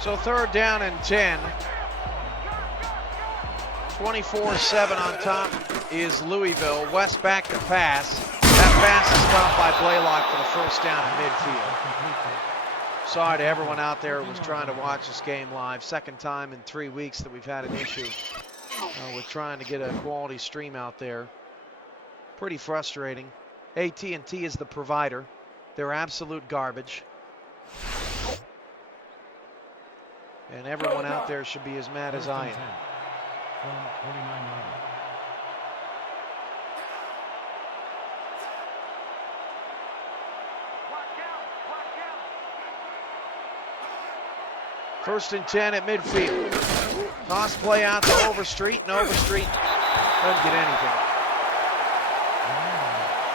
So 3rd down and 10. 24-7 on top is Louisville. West back to pass. That pass is caught by Blaylock for the 1st down at midfield. Sorry to everyone out there who was trying to watch this game live. 2nd time in 3 weeks that we've had an issue with trying to get a quality stream out there. Pretty frustrating. AT&T is the provider. They're absolute garbage. And everyone out there should be as mad as I am. First and 10 at midfield. Toss play out to Overstreet, and Overstreet doesn't get anything.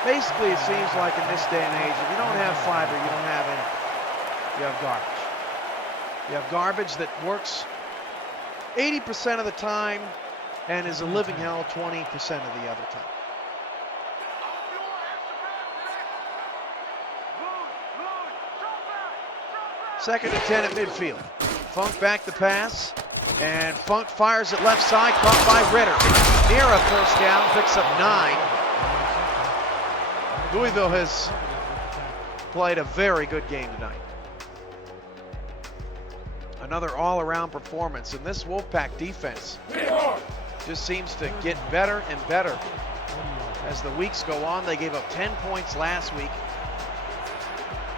Basically, it seems like in this day and age, if you don't have fiber, you don't have anything. You have garbage. You have garbage that works 80% of the time and is a living hell 20% of the other time. Second and 10 at midfield. Funk back the pass, and Funk fires it left side, caught by Ritter. Near a 1st down, picks up 9. Louisville has played a very good game tonight. Another all-around performance, and this Wolfpack defense just seems to get better and better as the weeks go on. They gave up 10 points last week,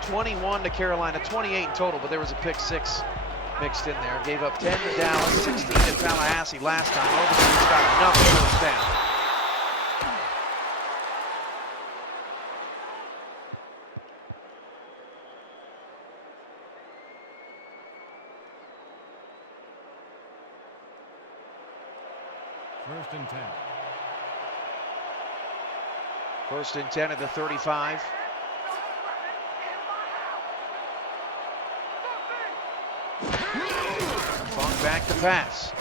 21 to Carolina, 28 in total, but there was a pick 6 mixed in there. Gave up 10 to Dallas, 16 to Tallahassee last time. Overstreet's got enough 1st down. First and 10. First and 10 at the 35. Funk back to pass.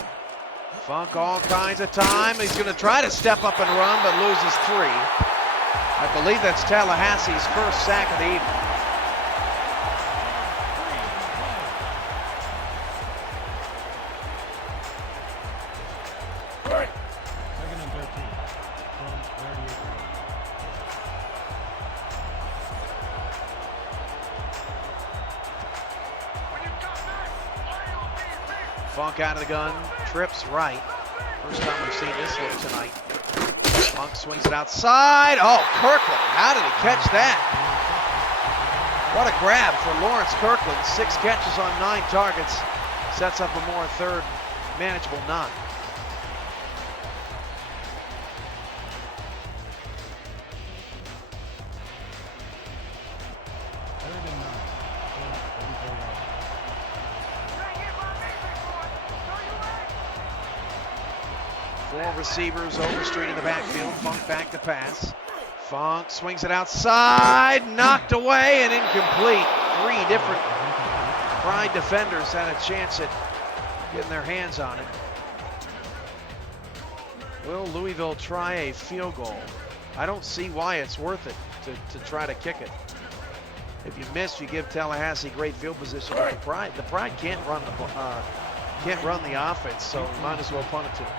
Funk all kinds of time. He's going to try to step up and run, but loses 3. I believe that's Tallahassee's 1st sack of the evening. Second and 13 from 38. Funk out of the gun, trips right. First time we've seen this look tonight. Funk swings it outside. Oh, Kirkland, how did he catch that? What a grab for Lawrence Kirkland. 6 catches on 9 targets. Sets up a more 3rd manageable 9. Receivers, Overstreet in the backfield. Funk back to pass. Funk swings it outside, knocked away and incomplete. 3 different Pride defenders had a chance at getting their hands on it. Will Louisville try a field goal? I don't see why it's worth it to try to kick it. If you miss, you give Tallahassee great field position. But the Pride can't run the offense, so you might as well punt it to them.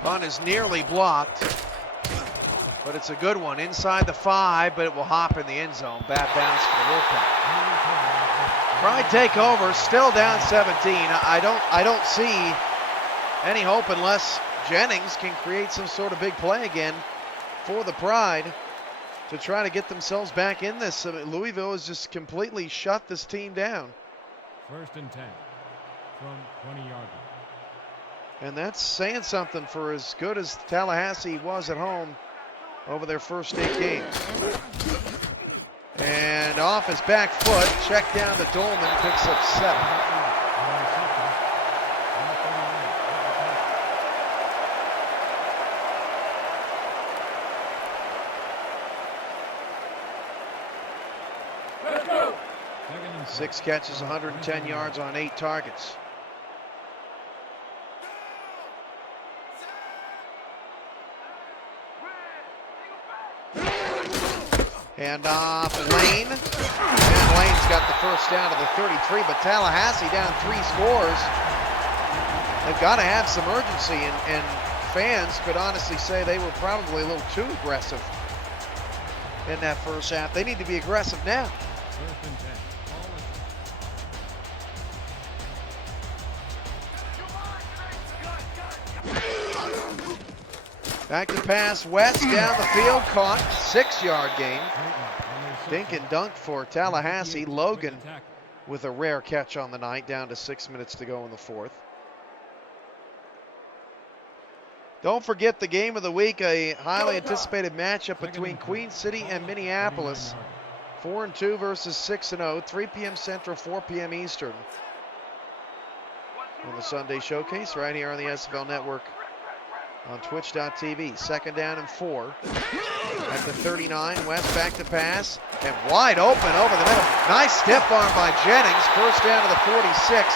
Punt is nearly blocked, but it's a good one. Inside the 5, but it will hop in the end zone. Bad bounce for the Wolfpack. Pride take over, still down 17. I don't see any hope unless Jennings can create some sort of big play again for the Pride to try to get themselves back in this. I mean, Louisville has just completely shut this team down. First and 10 from 20 yards. And that's saying something for as good as Tallahassee was at home over their first 8 games. And off his back foot, check down to Dolman, picks up 7. Let's go. 6 catches, 110 yards on 8 targets. Hand off Lane. And Lane's got the first down to the 33, but Tallahassee down 3 scores. They've got to have some urgency, and fans could honestly say they were probably a little too aggressive in that first half. They need to be aggressive now. First and 10. Back to pass, West down the field, caught, 6-yard gain. Dink and dunk for Tallahassee. Logan with a rare catch on the night, down to 6 minutes to go in the fourth. Don't forget the game of the week, a highly anticipated matchup between Queen City and Minneapolis. 4-2 versus 6-0, 3 p.m. Central, 4 p.m. Eastern. On the Sunday Showcase right here on the SFL Network on twitch.tv. Second down and 4 at the 39. West back to pass and wide open over the middle. Nice stiff arm by Jennings. First down to the 46.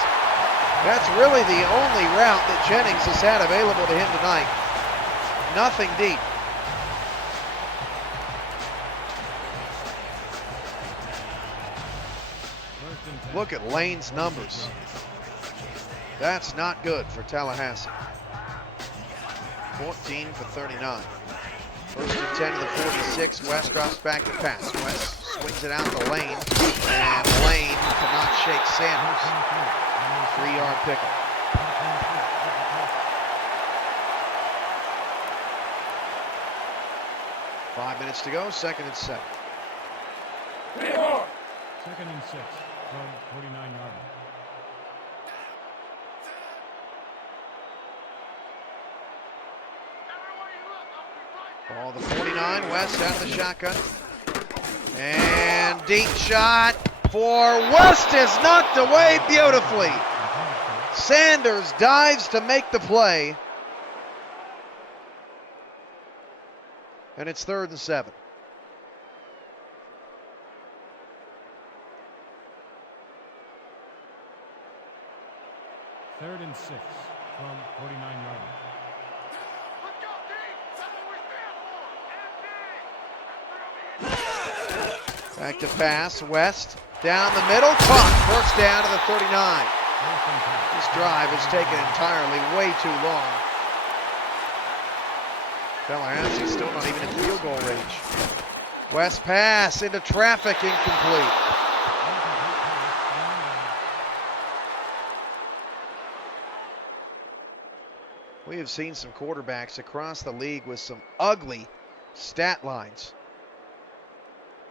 That's really the only route that Jennings has had available to him tonight. Nothing deep. Look at Lane's numbers. That's not good for Tallahassee. 14 for 39. First and 10 to the 46. West drops back to pass. West swings it out to Lane, and Lane cannot shake Sanders. 3-yard pickup. Five minutes to go, second and 7. Second and 6 from 49 yards. Ball the 49, West out of the shotgun. And deep shot for West is knocked away beautifully. Sanders dives to make the play. And it's 3rd and 7. Third and 6 from 49 yards. Back to pass, West down the middle, caught. First down to the 39. This drive has taken entirely way too long. Tallahassee still not even in field goal range. West pass into traffic, incomplete. We have seen some quarterbacks across the league with some ugly stat lines.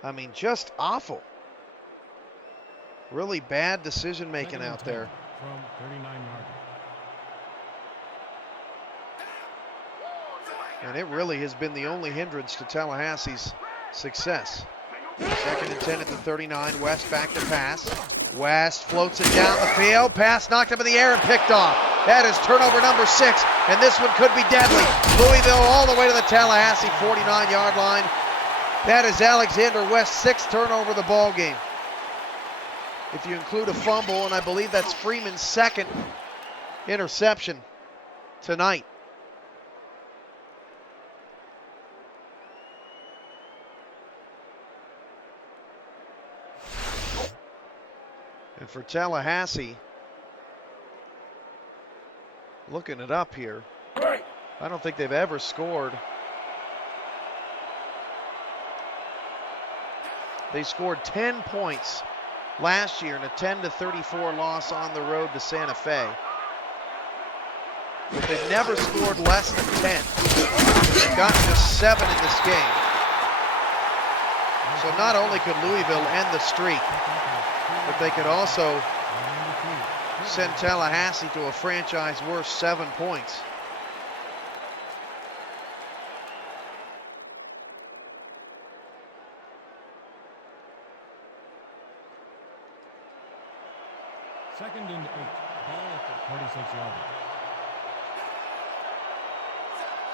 I mean, just awful. Really bad decision making out there. From 39 yards. And it really has been the only hindrance to Tallahassee's success. Second and 10 at the 39. West back to pass. West floats it down the field. Pass knocked up in the air and picked off. That is turnover number 6, and this one could be deadly. Louisville all the way to the Tallahassee 49-yard line. That is Alexander West's 6th turnover of the ball game. If you include a fumble, and I believe that's Freeman's 2nd interception tonight. And for Tallahassee, looking it up here, I don't think they've ever scored. They scored 10 points last year in a 10-34 loss on the road to Santa Fe. But they've never scored less than 10. They've gotten just 7 in this game. So not only could Louisville end the streak, but they could also send Tallahassee to a franchise worst 7 points. Second and 8. Ball at the 46 yards.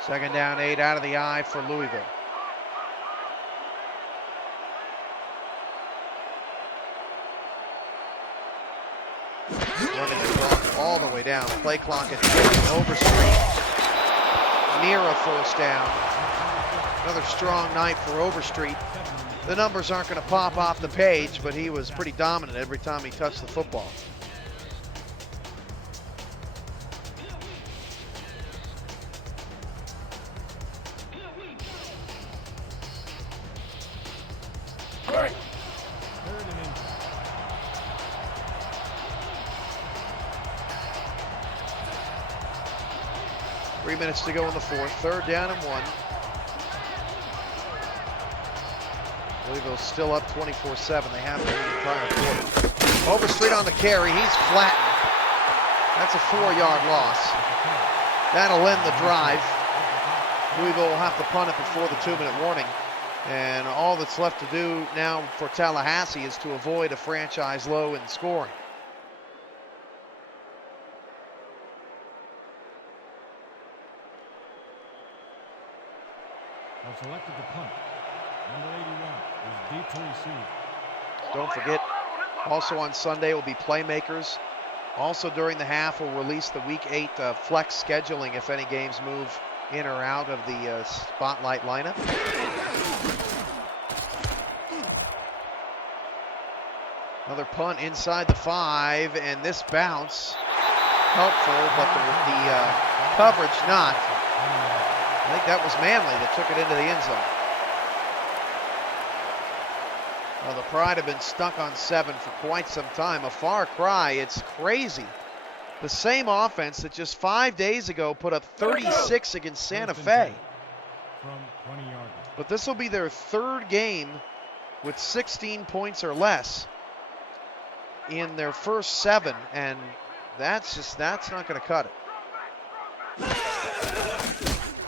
Second down, 8 out of the eye for Louisville. Running the clock all the way down. Play clock at Overstreet. Near a first down. Another strong night for Overstreet. The numbers aren't going to pop off the page, but he was pretty dominant every time he touched the football. Third and inches. 3 minutes to go in the fourth. 3rd down and 1. Louisville's still up 24-7. They have been in the prior quarter. Overstreet on the carry. He's flattened. That's a 4-yard loss. That'll end the drive. Louisville will have to punt it before the 2-minute warning. And all that's left to do now for Tallahassee is to avoid a franchise low in scoring. Have selected the punt. Number 81 is deep to receive. Don't forget, also on Sunday will be playmakers. Also during the half, we'll release the Week 8 flex scheduling if any games move in or out of the spotlight lineup. Another punt inside the 5, and this bounce helpful, but the coverage not. I think that was Manley that took it into the end zone. Well, the Pride have been stuck on 7 for quite some time. A far cry. It's crazy. The same offense that just 5 days ago put up 36 against Santa Fe. From 20 yards. But this will be their 3rd game with 16 points or less in their first 7, and that's not going to cut it.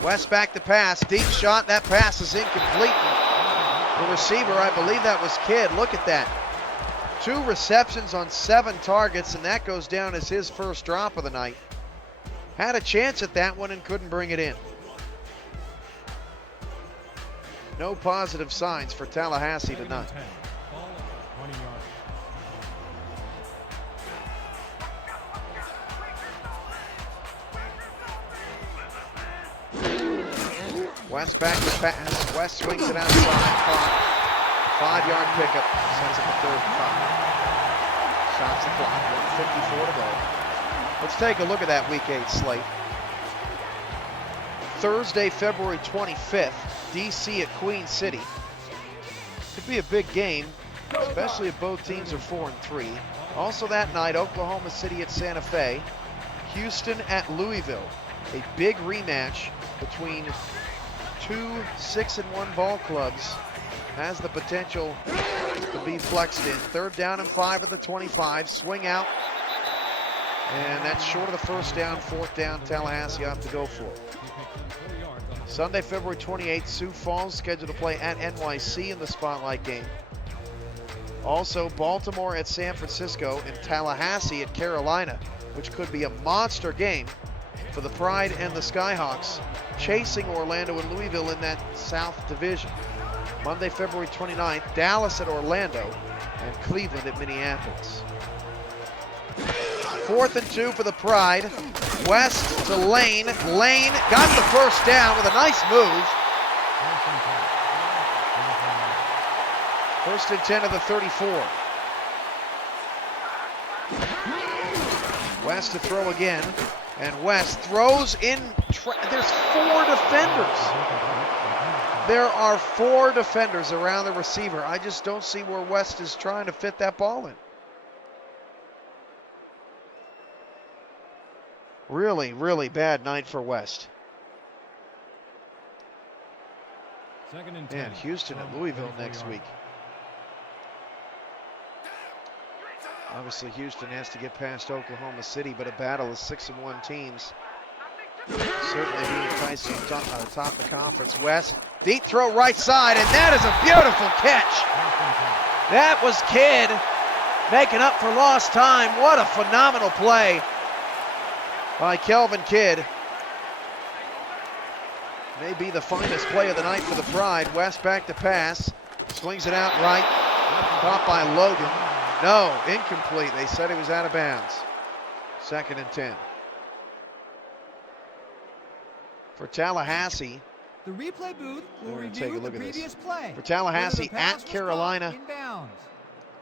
West back to pass, deep shot. That pass is incomplete. The receiver, I believe that was Kidd. Look at that. 2 receptions on 7 targets, and that goes down as his first drop of the night. Had a chance at that one and couldn't bring it in. No positive signs for Tallahassee tonight. Ball at 20 yards. West back to pass. West swings it outside. 5-yard pickup. Sends it to 3rd and 5. Stops the clock. 1:54 to go. Let's take a look at that Week 8 slate. Thursday, February 25th, DC at Queen City. Could be a big game, especially if both teams are 4-3. Also that night, Oklahoma City at Santa Fe. Houston at Louisville. A big rematch between 2 6-1 ball clubs has the potential to be flexed in. 3rd down and 5 at the 25. Swing out. And that's short of the 1st down. 4th down. Tallahassee have to go for it. Sunday, February 28th, Sioux Falls scheduled to play at NYC in the spotlight game. Also, Baltimore at San Francisco and Tallahassee at Carolina, which could be a monster game for the Pride and the Skyhawks, chasing Orlando and Louisville in that South Division. Monday, February 29th, Dallas at Orlando and Cleveland at Minneapolis. 4th and 2 for the Pride. West to Lane. Lane got the first down with a nice move. 1st and 10 of the 34. West to throw again. And West throws in. There's 4 defenders. There are 4 defenders around the receiver. I just don't see where West is trying to fit that ball in. Really, really bad night for West. 2nd and 10. And Houston at Louisville next week. Obviously, Houston has to get past Oklahoma City, but a battle of 6-1 teams certainly be enticing top the conference. West, deep throw right side, and that is a beautiful catch. That was Kidd making up for lost time. What a phenomenal play by Kelvin Kidd. May be the finest play of the night for the Pride. West back to pass, swings it out right, caught by Logan. No, incomplete. They said he was out of bounds. 2nd and 10. For Tallahassee, The replay booth will We're gonna take a review look the at this. previous play. For Tallahassee, Whether the pass at was Carolina caught in bounds.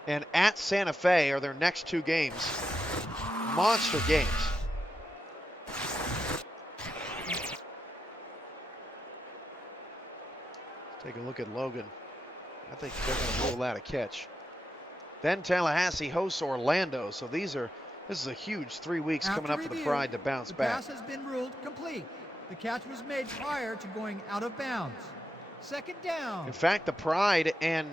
and at Santa Fe are their next two games. Monster games. Take a look at Logan. I think they're going to roll out a catch. Then Tallahassee hosts Orlando. So this is a huge 3 weeks After coming up for the review, Pride to bounce the back. pass has been ruled complete. The catch was made prior to going out of bounds. Second down. In fact, the Pride and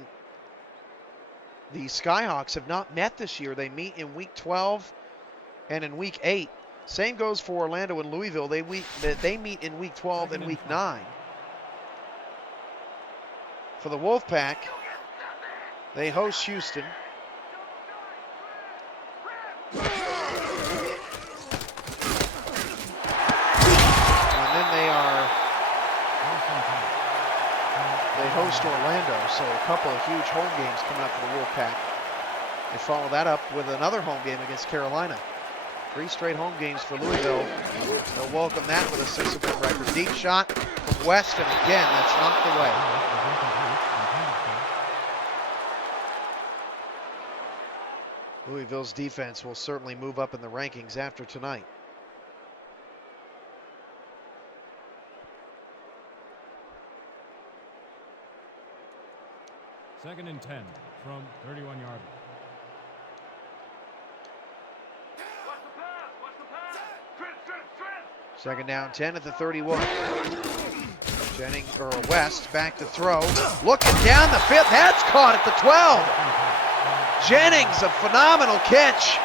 the Skyhawks have not met this year. They meet in week 12 and in week 8. Same goes for Orlando and Louisville. They meet in week 12 and week 9. For the Wolfpack, they host Houston. And then they host Orlando, so a couple of huge home games coming up for the Wolfpack. They follow that up with another home game against Carolina. 3 straight home games for Louisville. They'll welcome that with a 6-win record. Deep shot from West, and again, that's knocked away. Louisville's defense will certainly move up in the rankings after tonight. Second and 10 from 31 yards. Second down, 10 at the 31. West back to throw. Looking down the field. That's caught at the 12. Jennings, a phenomenal catch.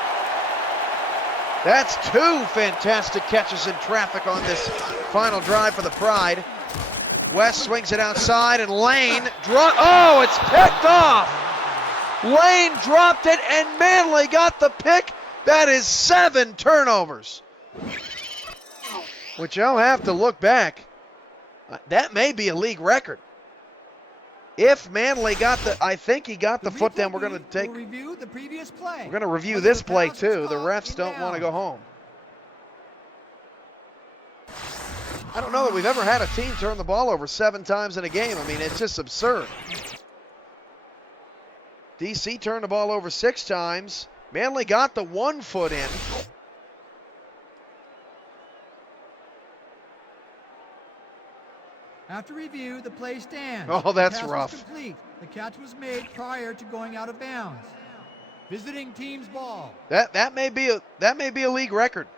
That's 2 fantastic catches in traffic on this final drive for the Pride. West swings it outside, and Lane oh, it's picked off. Lane dropped it, and Manley got the pick. That is 7 turnovers, which I'll have to look back. That may be a league record. If Manley I think he got the foot down. We're going to review the previous play. We're going to review this play too. The refs don't want to go home. I don't know that we've ever had a team turn the ball over 7 times in a game. I mean, it's just absurd. DC turned the ball over 6 times. Manley got the 1 foot in. After review, the play stands. Oh, that's the pass rough. Was complete. The catch was made prior to going out of bounds. Visiting team's ball. That may be a league record.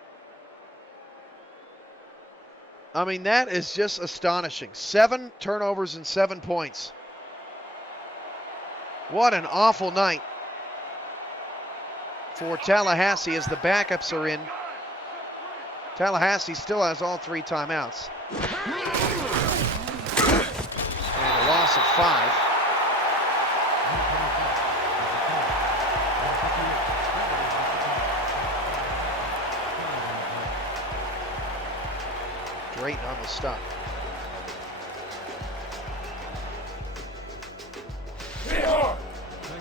I mean, that is just astonishing. 7 turnovers and 7 points. What an awful night for Tallahassee as the backups are in. Tallahassee still has all 3 timeouts. And a loss of 5. Drayton on the stop.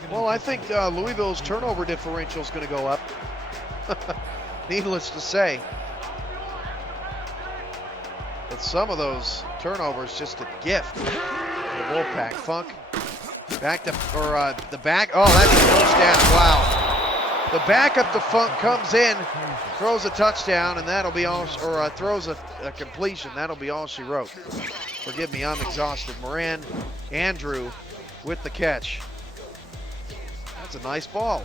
Well, I think Louisville's turnover differential is going to go up. Needless to say. But some of those turnovers just a gift for the Wolfpack. Funk back to, the back. Oh, that's a touchdown. Wow. The backup to Funk comes in, throws a touchdown, and that'll be all, throws a completion. That'll be all she wrote. Forgive me, I'm exhausted. Moran, Andrew with the catch. That's a nice ball.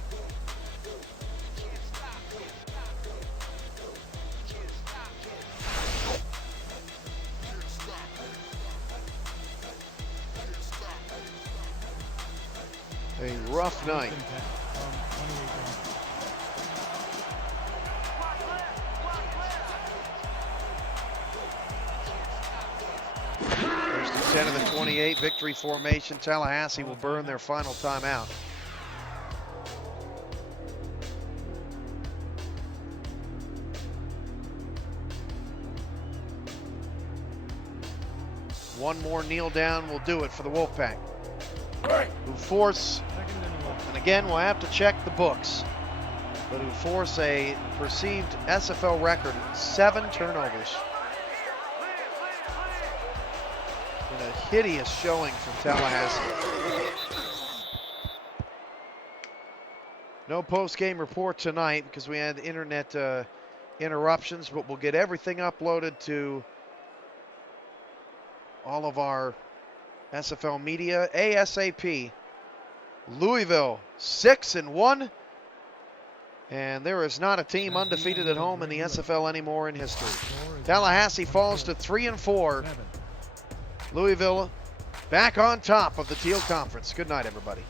A rough night. First and 10 of the 28, victory formation. Tallahassee will burn their final timeout. One more kneel down will do it for the Wolfpack. Who force, and again we'll have to check the books, but who force a perceived SFL record, 7 turnovers. And a hideous showing from Tallahassee. No post-game report tonight because we had internet interruptions, but we'll get everything uploaded to all of our SFL media ASAP. Louisville 6-1, and there is not a team undefeated at home in the SFL anymore in history. Tallahassee falls to 3-4. Louisville back on top of the Teal Conference. Good night, everybody.